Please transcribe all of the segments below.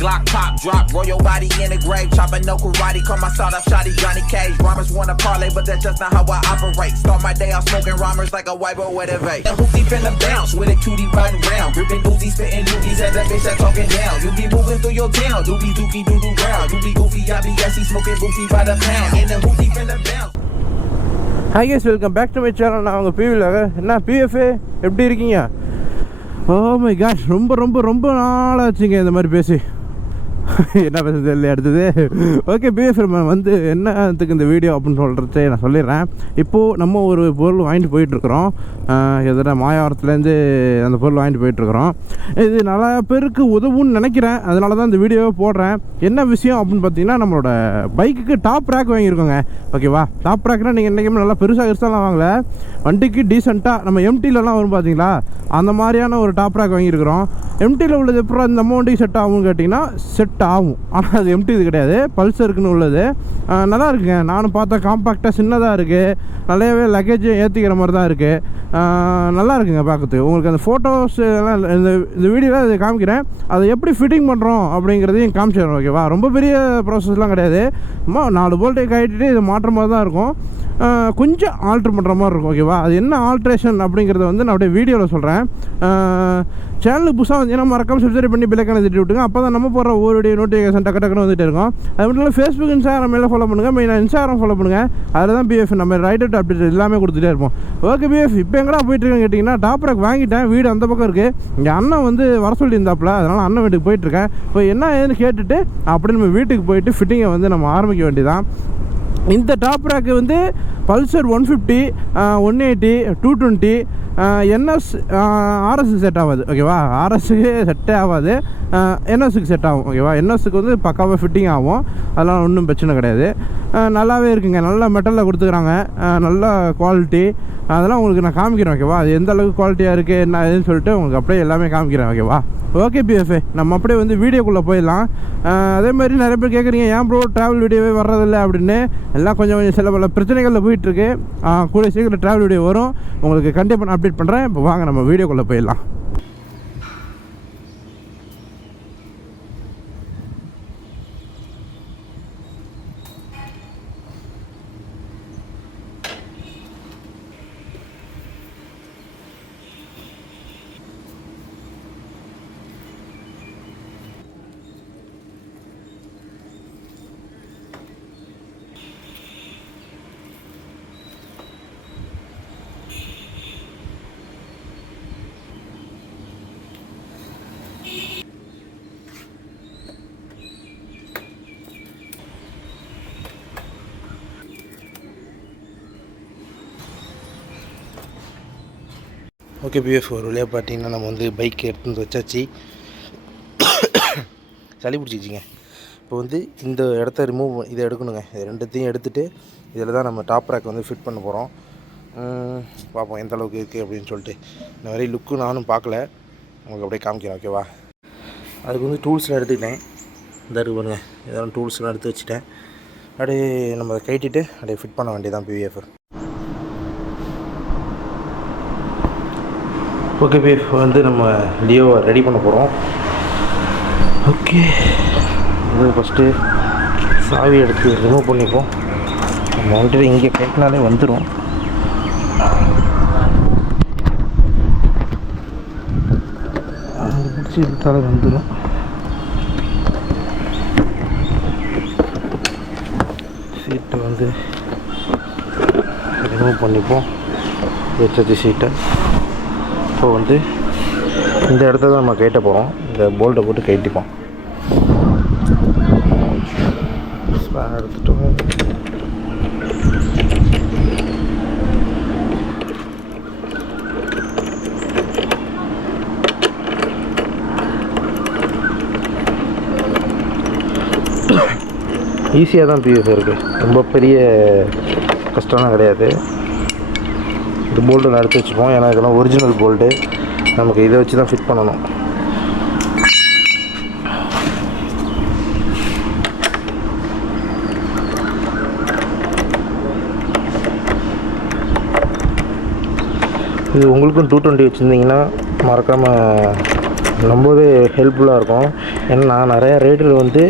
Glock pop, drop, roll your body in the grave. Chopping no karate, call my sawed off shotty Johnny Cage. Rhymers wanna parlay, but that's just not how I operate. Start my day off smoking rhymers like a white boy with a vape. The hoopty finna bounce with a cutie riding round. Gripping Uzi, spitting dookies at that bitch that talking down. You be moving through your town, doobie dookie doo doo ground. You be goofy, I be gassy, smoking boofy by the pound. And the hoopty finna bounce. Hi guys, welcome back to my channel. நான் உங்கள் பிவிலாக என்ன PFA எப்படி இருக்கீங்க? Oh my cash, ரொம்ப நாளாச்சுங்க இந்த மாதிரி பேசி. என்ன பேசுறது இல்லை அடுத்தது. ஓகே, பிஎஃப் வந்து என்னத்துக்கு இந்த வீடியோ அப்படின்னு சொல்கிறத நான் சொல்லிடுறேன். இப்போது நம்ம ஒரு பொருள் வாங்கிட்டு போயிட்டுருக்குறோம். எதனா மாயாவரத்துலேருந்து அந்த பொருள் வாங்கிட்டு போயிட்டுருக்குறோம். இது நிறையா பேருக்கு உதவுன்னு நினைக்கிறேன், அதனால தான் இந்த வீடியோவை போடுறேன். என்ன விஷயம் அப்படின்னு பார்த்தீங்கன்னா, நம்மளோட பைக்குக்கு டாப் ரேக் வாங்கியிருக்கோங்க. ஓகேவா, டாப் ரேக்னால் நீங்கள் என்றைக்குமே நல்லா பெருசாக வாங்கல, வண்டிக்கு டீசெண்டாக நம்ம எம்டிலலாம் வரும் பார்த்தீங்களா, அந்த மாதிரியான ஒரு டாப் ரேக் வாங்கியிருக்கிறோம். எம்டியில் உள்ளது எப்போ இந்த வண்டிக்கு செட் ஆகும்னு கேட்டிங்கன்னா செட் ஆகும், ஆனால் அது எம்டி இது கிடையாது, பல்சருக்குன்னு உள்ளது. நல்லா இருக்குங்க, நானும் பார்த்தா காம்பாக்டாக சின்னதாக இருக்குது, நிறையவே லக்கேஜ் ஏற்றிக்கிற மாதிரி தான் இருக்குது. நல்லா இருக்குங்க பார்க்கறதுக்கு. உங்களுக்கு அந்த ஃபோட்டோஸ் எல்லாம் இந்த வீடியோவில் அதை காமிக்கிறேன், அதை எப்படி ஃபிட்டிங் பண்ணுறோம் அப்படிங்கிறதையும் காமிச்சிடுறோம். ஓகேவா, ரொம்ப பெரிய ப்ராசஸ்லாம் கிடையாது, சும்மா 4 போல்ட்டை கட்டிட்டு இதை மாற்ற மாதிரி தான் இருக்கும், கொஞ்சம் ஆல்ட்ரு பண்ணுற மாதிரி இருக்கும். ஓகேவா, அது என்ன ஆல்ட்ரேஷன் அப்படிங்கிறத வந்து நான் அப்படியே வீடியோவில் சொல்கிறேன். சேனலுக்கு புதுசாக வந்து ஏன்னா மறக்காமல் சப்ஸ்கிரைப் பண்ணி பெல்லைக்கான தட்டி விட்டுங்க, அப்போ தான் நம்ம போகிற ஒவ்வொரு நோட்டிஃபிகேஷன் டக்குன்னு வந்துகிட்டே இருக்கும். அது மட்டும் இல்லை ஃபேஸ்புக், இன்ஸ்டாகிராம் எல்லாம் ஃபாலோ பண்ணுங்கள். மெயினாக இன்ஸ்டாகிராம் ஃபாலோ பண்ணுங்கள், அதில் தான் பிஎஃப் நம்ம ரைட் அவுட் அப்டேட் எல்லாமே கொடுத்துட்டே இருப்போம். ஓகே பிஎஃப், இப்போ எங்கடா போயிட்டுருக்கேன்னு கேட்டிங்கன்னா, டாப் ரேக் வாங்கிட்டேன், வீடு அந்த பக்கம் இருக்குது. இங்கே அண்ணன் வந்து வர சொல்லியிருந்தாப்புல, அதனால் அண்ணன் வீட்டுக்கு போயிட்டுருக்கேன். இப்போ என்ன ஏதுன்னு கேட்டுட்டு அப்படி நம்ம வீட்டுக்கு போயிட்டு ஃபிட்டிங்கை வந்து நம்ம ஆரம்பிக்க வேண்டியதான். இந்த டாப் ரேக்கு வந்து பல்சர் 150, 180, 220, என்எஸ், ஆர்எஸ்க்கு செட் ஆகாது. ஓகேவா, ஆர்எஸ்க்கு செட்டே ஆகாது, என்எஸ்க்கு செட் ஆகும். ஓகேவா, என்எஸ்க்கு வந்து பக்காவாக ஃபிட்டிங் ஆகும், அதெல்லாம் ஒன்றும் பிரச்சனை கிடையாது. நல்லாவே இருக்குங்க, நல்ல மெட்டலில் கொடுத்துக்கிறாங்க, நல்ல குவாலிட்டி. அதெல்லாம் உங்களுக்கு நான் காமிக்கிறேன். ஓகேவா, அது எந்த அளவுக்கு குவாலிட்டியாக இருக்குது என்ன ஏதுன்னு சொல்லிட்டு உங்களுக்கு அப்படியே எல்லாமே காமிக்கிறேன். ஓகேவா, ஓகே பிஎஃப்ஏ, நம்ம அப்படியே வந்து வீடியோக்குள்ளே போயிடலாம். அதே மாதிரி நிறைய பேர் கேட்குறீங்க, ஏன் ப்ரோ ட்ராவல் வீடியோவே வர்றதில்லை அப்படின்னு. எல்லாம் கொஞ்சம் சில பல பிரச்சனைகளில் போயிட்டுருக்கு, கூட சீக்கிரம் ட்ராவல் வீடியோ வரும், உங்களுக்கு கண்டிப்பாக நான் அப்டேட் பண்ணுறேன். இப்போ வாங்க நம்ம வீடியோக்குள்ளே போயிடலாம். ஓகே பிஎஃப், ஒரு வழியாக பார்த்தீங்கன்னா நம்ம வந்து பைக் எடுத்து வந்து வச்சாச்சு. சளி பிடிச்சிச்சிங்க. இப்போ வந்து இந்த இடத்த இதை எடுக்கணுங்க. இது ரெண்டுத்தையும் எடுத்துகிட்டு இதில் தான் நம்ம டாப் ரேக் வந்து ஃபிட் பண்ண போகிறோம். பார்ப்போம் எந்த அளவுக்கு இருக்குது அப்படின்னு சொல்லிட்டு. இந்த மாதிரி லுக்கு நானும் பார்க்கல, உங்களுக்கு அப்படியே காமிக்கிறேன். ஓகேவா, அதுக்கு வந்து டூல்ஸ்லாம் எடுத்துக்கிட்டேன். இந்த இருக்கு பாருங்க, இதெல்லாம் டூல்ஸ்லாம் எடுத்து வச்சுட்டேன். அப்படியே நம்ம அதை கைட்டிட்டு அப்படியே ஃபிட் பண்ண வேண்டியதான் பிஎஃப். ஓகே பிஎஃப், வந்து நம்ம லியோவை ரெடி பண்ண போகிறோம். ஓகே, இது ஃபஸ்ட்டு சாவி எடுத்து ரிமூவ் பண்ணிப்போம். நம்ம வந்துட்டு இங்கே கேட்கினாலே வந்துடும். பிடிச்சி எடுத்தாலே வந்துடும். சீட்டை வந்து ரிமூவ் பண்ணிப்போம், வச்சாச்சு சீட்டை. இப்போ வந்து இந்த இடத்த தான் நம்ம கைட்ட போகிறோம். இந்த போல்ட்டை போட்டு கைட்டிப்போம். எடுத்துட்டோம். ஈஸியாக தான் பிஎஃப் இருக்குது, ரொம்ப பெரிய கஷ்டம்லாம் கிடையாது. இந்த போல்ட்டு நான் எடுத்து வச்சுப்போம், ஏன்னா இதெல்லாம் ஒரிஜினல் போல்ட்டு, நமக்கு இதை வச்சு தான் ஃபிட் பண்ணணும். இது உங்களுக்கும் 220 வச்சுருந்தீங்கன்னா மறக்காமல் ரொம்பவே ஹெல்ப்ஃபுல்லாக இருக்கும். ஏன்னா நான் நிறையா ரைடில் வந்து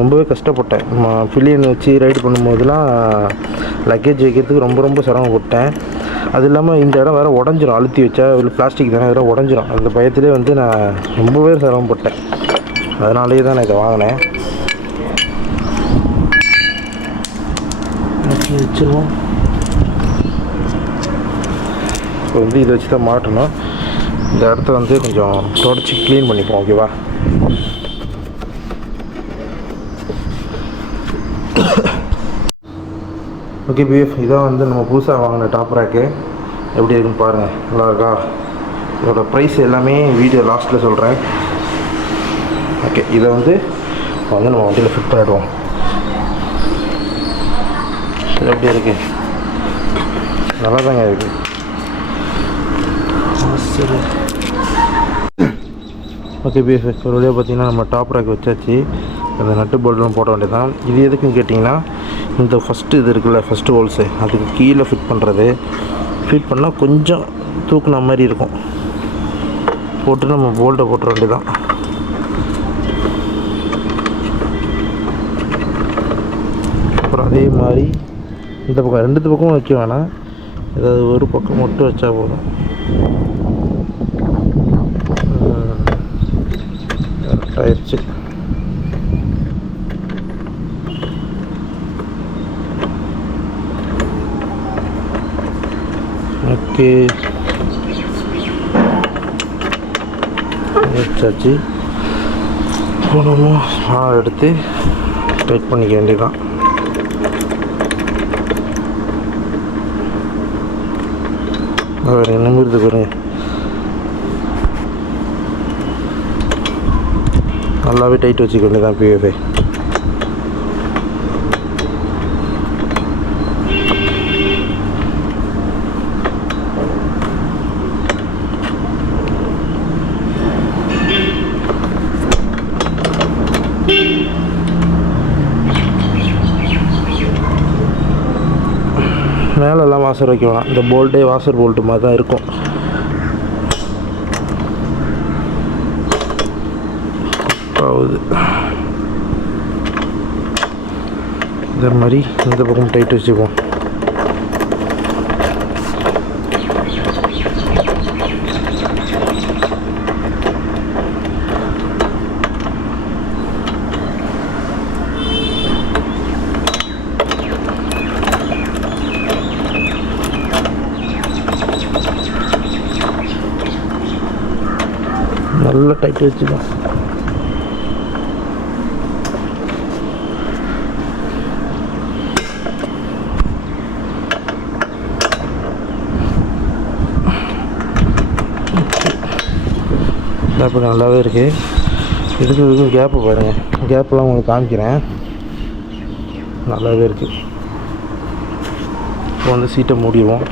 ரொம்பவே கஷ்டப்பட்டேன். பில்லியன் வச்சு ரைடு பண்ணும்போதெல்லாம் லக்கேஜ் வைக்கிறதுக்கு ரொம்ப சிரமப்பட்டேன். அது இல்லாமல் இந்த இடம் வேறு உடஞ்சிரும், அழுத்தி வச்சா இல்லை பிளாஸ்டிக் தானே வேறு உடஞ்சிரும். அந்த பயத்திலே வந்து நான் ரொம்பவே சிரமப்பட்டேன். அதனாலேயே தான் நான் இதை வாங்கினேன். வச்சுருவோம். இப்போ வந்து இதை வச்சு தான் மாட்டணும். இந்த இடத்த வந்து கொஞ்சம் தொடச்சி க்ளீன் பண்ணிப்போம். ஓகேவா? ஓகே பிஎஃப், இதான் வந்து நம்ம புதுசாக வாங்கின டாப் ரேக்கு. எப்படி இருக்குன்னு பாருங்கள். நல்லாயிருக்கா? இதோட ப்ரைஸ் எல்லாமே வீடியோ லாஸ்ட்டில் சொல்கிறேன். ஓகே, இதை வந்து நம்ம வண்டியில் ஃபிட் பண்ணிவிடுவோம். இது எப்படி இருக்குது? நல்லா தாங்க இருக்குது. சரி, ஓகே பிஎஃப், ஒரு வழியாக பார்த்தீங்கன்னா நம்ம டாப் ரேக் வச்சாச்சு. அந்த நட்டு போல்ட்லாம் போட வேண்டியதான். இது எதுக்குன்னு கேட்டிங்கன்னா, இந்த ஃபஸ்ட்டு இது இருக்குல்ல, ஃபஸ்ட்டு ஹோல்ஸு, அதுக்கு கீழே ஃபிட் பண்ணுறது. ஃபிட் பண்ணால் கொஞ்சம் தூக்குன மாதிரி இருக்கும். போட்டு நம்ம போல்ட்டை போட்டுற வேண்டியதான். அப்புறம் அதே மாதிரி இந்த பக்கம் ரெண்டு பக்கமும் வைக்க வேணாம், ஏதாவது ஒரு பக்கம் மட்டும் வச்சா போதும். ஆயிடுச்சு. ஓகே, வச்சாச்சு. இப்போ நம்ம எடுத்து டைட் பண்ணிக்க வேண்டியதான். நிமிர்ந்து பாருங்க, நல்லாவே டைட் வச்சுக்க வேண்டியதான் பிஎஃப்ஐ. மேலெல்லாம் வாசர் வைக்க வேணாம், இந்த போல்ட்டே வாசர் போல்ட்டு மாதிரி தான் இருக்கும். ஆகுது இந்த மாதிரி இந்த பக்கம் டைட் வச்சுக்குவோம். நல்லா டைட் வச்சுக்கலாம். இப்போ நல்லாவே இருக்குது. இதுக்கும் கேப்பு பாருங்கள், கேப்பெல்லாம் உங்களுக்கு காமிக்கிறேன். நல்லாவே இருக்குது. இப்போ வந்து சீட்டை மூடிடுவோம்.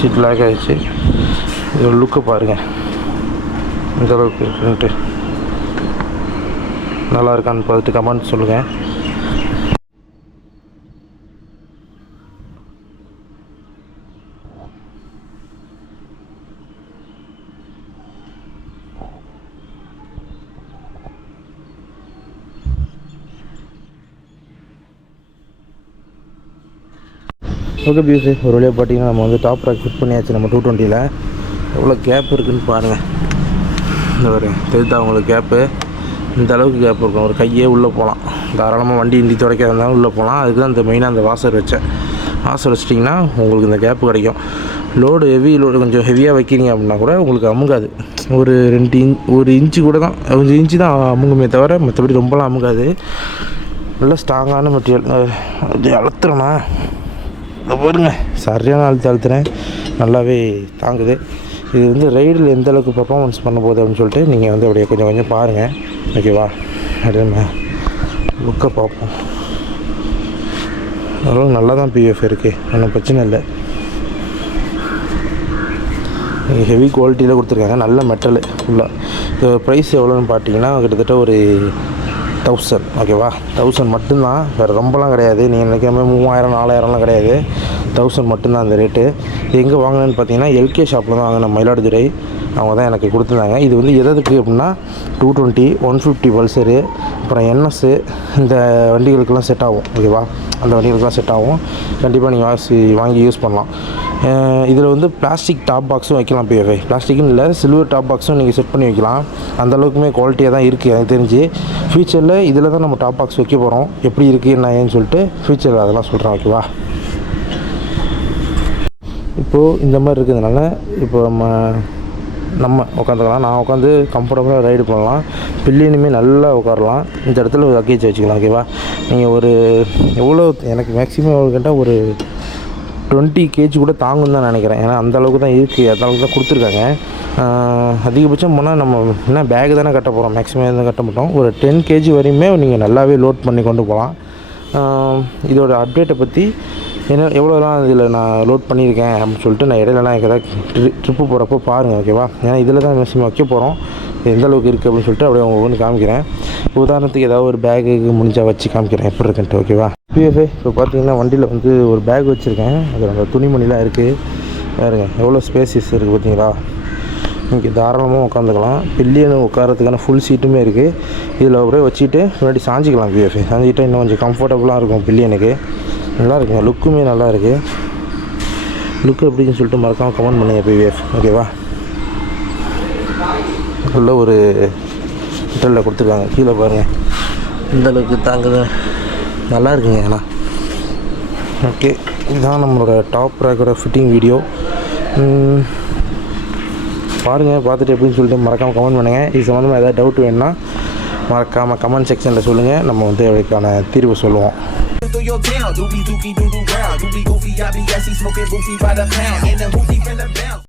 சீட் லாக் ஆகிடுச்சு. இதோட லுக்கை பாருங்கள், இந்த அளவுக்கு இருக்குன்ட்டு. நல்லா இருக்கான்னு பார்த்துட்டு கமெண்ட் சொல்லுங்கள். ஓகே பியூஸ், ஒரு வழியாக பார்த்தீங்கன்னா நம்ம வந்து டாப் ரேக் ஃபிட் பண்ணியாச்சு. நம்ம 220ல் எவ்வளோ கேப் இருக்குதுன்னு பாருங்கள். இந்த ஒரு தெரியுதா உங்களுக்கு கேப்பு? இந்த அளவுக்கு கேப் இருக்கும். ஒரு கையே உள்ளே போகலாம். தாராளமாக வண்டி இண்டி துடைக்க இருந்தாலும் உள்ளே போகலாம். அதுக்கு தான் இந்த மெயினாக அந்த வாசர் வச்சேன். வாசர் வச்சிட்டிங்கன்னா உங்களுக்கு இந்த கேப்பு கிடைக்கும். லோடு ஹெவி லோடு கொஞ்சம் ஹெவியாக வைக்கிறீங்க அப்படின்னா கூட உங்களுக்கு அமுங்காது. ஒரு 1 இன்ச்சு கூட தான், 5 இன்ச்சு தான் அமுங்குமே தவிர மற்றபடி ரொம்பலாம் அமுங்காது. நல்லா ஸ்ட்ராங்கான மெட்டீரியல். அது அழுத்துறேண்ணா, இதை பாருங்க, சரியான அழுத்துறேன். நல்லாவே தாங்குது. இது வந்து ரைடில் எந்த அளவுக்கு பர்ஃபார்மன்ஸ் பண்ண போகுது அப்படின்னு சொல்லிட்டு நீங்கள் வந்து அப்படியே கொஞ்சம் கொஞ்சம் பாருங்கள். ஓகேவா? அப்படியே லுக்கை பார்ப்போம். அதெல்லாம் நல்லா தான் பிஎஃப் இருக்குது, ஒன்றும் பிரச்சனை இல்லை. ஹெவி குவாலிட்டியில் கொடுத்துருக்காங்க, நல்ல மெட்டலு ஃபுல்லாக. இது ப்ரைஸ் எவ்வளோன்னு பார்த்தீங்கன்னா கிட்டத்தட்ட ஒரு 1000 ஓகேவா. 1000 மட்டும்தான், வேறு ரொம்பலாம் கிடையாது. நீங்கள் நினைக்காம 3000 4000லாம் கிடையாது, 1000 மட்டும்தான் அந்த ரேட்டு. இது எங்கே வாங்கினேன்னு பார்த்தீங்கன்னா எல்கே ஷாப்பில் தான் வாங்கினேன், மயிலாடுதுறை. அவங்க தான் எனக்கு கொடுத்துருந்தாங்க. இது வந்து எதுக்கு அப்படின்னா 220 150 பல்சரு, அப்புறம் என்எஸ்ஸு, இந்த வண்டிகளுக்கெல்லாம் செட் ஆகும் ஓகேவா. அந்த வண்டிகளுக்கெல்லாம் செட் ஆகும். கண்டிப்பாக நீங்கள் வாங்கி யூஸ் பண்ணலாம். இதில் வந்து பிளாஸ்டிக் டாப் பாக்ஸும் வைக்கலாம். பிஎஃப்ஐ பிளாஸ்டிக்னு இல்லை, சில்வர் டாப் பாக்ஸும் நீங்கள் செட் பண்ணி வைக்கலாம். அந்தளவுக்குமே குவாலிட்டியாக தான் இருக்குது எனக்கு தெரிஞ்சு. ஃபியூச்சரில் இதில் தான் நம்ம டாப் பாக்ஸ் வைக்க போகிறோம். எப்படி இருக்குது என்ன ஏன்னு சொல்லிட்டு ஃபியூச்சரில் அதெல்லாம் சொல்கிறேன் ஓகேவா. இப்போது இந்த மாதிரி இருக்கிறதுனால இப்போ நம்ம உட்காந்துக்கலாம். நான் உட்காந்து கம்ஃபர்டபுளாக ரைடு பண்ணலாம். பில்லியனுமே நல்லா உட்காரலாம். இந்த இடத்துல ஒரு லக்கேஜ் வச்சுக்கலாம் ஓகேவா. நீங்கள் ஒரு எவ்வளோ, எனக்கு மேக்ஸிமம் எவ்வளோ கேட்டால் ஒரு 20 kg கூட தாங்குன்னு தான் நினைக்கிறேன். ஏன்னா அந்தளவுக்கு தான் இருக்குது, அந்தளவுக்கு தான் கொடுத்துருக்காங்க. அதிகபட்சம் போனால் நம்ம என்ன பேக்கு தானே கட்ட போகிறோம், மேக்ஸிமம் எதுவும் கட்ட மாட்டோம். ஒரு 10 kg வரையுமே நீங்கள் நல்லாவே லோட் பண்ணி கொண்டு போகலாம். இதோட அப்டேட்டை பற்றி எவ்வளோலாம் இதில் நான் லோட் பண்ணியிருக்கேன் அப்படின்னு சொல்லிட்டு நான் இடையிலலாம் ஏதாவது ட்ரிப்பு போகிறப்போ பாருங்கள் ஓகேவா. ஏன்னா இதில் தான் மேக்ஸிமம் வைக்க போகிறோம். எந்த அளவுக்கு இருக்குது அப்படின்னு சொல்லிட்டு அப்படியே அவங்க ஒன்று காமிக்கிறேன். உதாரணத்துக்கு ஏதாவது ஒரு பேக்கு முடிஞ்சால் வச்சு காமிக்கிறேன் எப்படி இருக்குன்ட்டு ஓகேவா. பிஎஃப்ஐ இப்போ பார்த்தீங்கன்னா வண்டியில் வந்து ஒரு பேக் வச்சுருக்கேன். அது நம்ம துணிமணிலாம் இருக்குது பாருங்க, எவ்வளோ ஸ்பேசியஸ் இருக்குது பார்த்தீங்களா. இங்கே தாராளமாக உட்காந்துக்கலாம். பில்லியனும் உட்காரத்துக்கான ஃபுல் சீட்டுமே இருக்குது. இதில் அப்படியே வச்சுட்டு முன்னாடி சாஞ்சிக்கலாம். பிஎஃப்ஐ சாஞ்சிக்கிட்டால் இன்னும் கொஞ்சம் கம்ஃபர்டபுளாக இருக்கும். பில்லியனுக்கு நல்லா இருக்குங்க, லுக்குமே நல்லா இருக்குது. லுக்கு எப்படின்னு சொல்லிட்டு மறக்காமல் கமெண்ட் பண்ணுங்கள் பிஎஃப் ஓகேவா. நல்ல ஒரு ஹோட்டலில் கொடுத்துருக்காங்க. கீழே பாருங்கள் இந்தளவுக்கு தாங்குது, நல்லா இருக்குங்க. ஏன்னா ஓகே, இதுதான் நம்மளோட டாப் ரேக்கோட ஃபிட்டிங் வீடியோ. பாருங்கள், பார்த்துட்டு எப்படின்னு சொல்லிட்டு மறக்காமல் கமெண்ட் பண்ணுங்கள். இது சம்மந்தமாக ஏதாவது டவுட் வேணுன்னா மறக்காமல் கமெண்ட் செக்ஷனில் சொல்லுங்கள். நம்ம வந்து அதுக்கான தீர்வு சொல்லுவோம். Through your town, doobie dookie doo doo round, doobie goofy, I be smoking goofy by the pound. In the hoopty